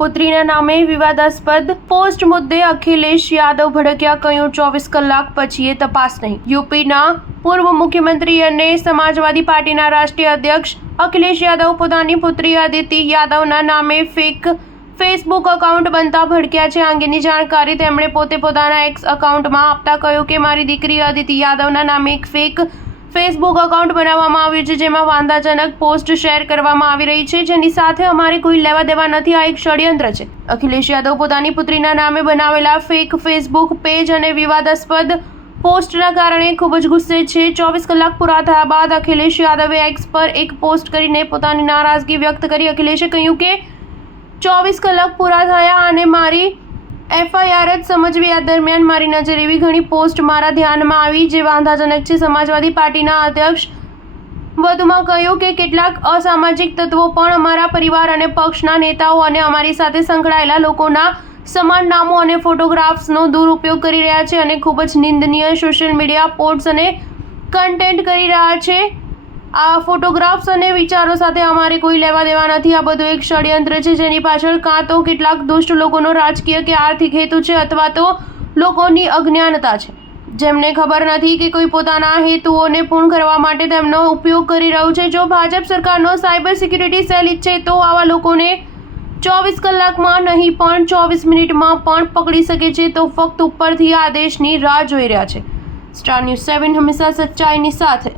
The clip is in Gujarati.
પુત્રીના નામે વિવાદાસ્પદ પોસ્ટ મુદ્દે અખિલેશ યાદવ ભડક્યા, કહ્યું 24 કલાક પછી એ તપાસ નહીં। યુપીના પૂર્વ મુખ્યમંત્રી અને સમાજવાદી પાર્ટીના રાષ્ટ્રીય અધ્યક્ષ અખિલેશ યાદવ પોતાની પુત્રી અદિતિ યાદવના નામે ફેક ફેસબુક એકાઉન્ટ બનતા ભડક્યા છે। આ અંગેની જાણકારી તેમણે પોતાના એક્સ એકાઉન્ટમાં આપતા કહ્યું કે મારી દીકરી અદિતિ યાદવના નામે એક ફેક ફેસબુક એકાઉન્ટ બનાવવામાં આવ્યું છે, જેમાં વાંધાજનક પોસ્ટ શેર કરવામાં આવી રહી છે, જેની સાથે અમારે કોઈ લેવા દેવા નથી। આ એક ષડયંત્ર છે। અખિલેશ યાદવ પોતાની પુત્રીના નામે બનાવેલા ફેક ફેસબુક પેજ અને વિવાદાસ્પદ પોસ્ટના કારણે ખૂબ જ ગુસ્સે છે। 24 કલાક પૂરા થયા બાદ અખિલેશ યાદવે એક્સ પર એક પોસ્ટ કરીને પોતાની નારાજગી વ્યક્ત કરી। અખિલેશે કહ્યું કે 24 કલાક પૂરા થયા અને મારી FIR જ સમજવી। આ દરમિયાન મારી નજર એવી ઘણી પોસ્ટ મારા ધ્યાનમાં આવી જે વાંધાજનક છે। સમાજવાદી પાર્ટીના અધ્યક્ષ વધુમાં કહ્યું કે કેટલાક અસામાજિક તત્વો પણ અમારા પરિવાર અને પક્ષના નેતાઓ અને અમારી સાથે સંકળાયેલા લોકોના સમાન નામો અને ફોટોગ્રાફ્સનો દુરુપયોગ કરી રહ્યા છે અને ખૂબ જ નિંદનીય સોશિયલ મીડિયા પોસ્ટ્સ અને કન્ટેન્ટ કરી રહ્યા છે। આ ફોટોગ્રાફ્સ અને વિચારો સાથે અમારે કોઈ લેવા દેવા નથી। આ બધું એક ષડયંત્ર છે, જેની પાછળ કાં તો કેટલાક દુષ્ટ લોકોનો રાજકીય કે આર્થિક હેતુ છે અથવા તો લોકોની અજ્ઞાનતા છે, જેમને ખબર નથી કે કોઈ પોતાના હેતુઓને પૂર્ણ કરવા માટે તેમનો ઉપયોગ કરી રહ્યું છે। જો ભાજપ સરકારનો સાયબર સિક્યુરિટી સેલ ઈચ્છે તો આવા લોકોને 24 કલાકમાં નહીં પણ 24 મિનિટમાં પણ પકડી શકે છે। તો ફક્ત ઉપરથી આદેશની રાહ જોઈ રહ્યા છે। સ્ટાર ન્યૂઝ 7 હંમેશા સચ્ચાઈની સાથે।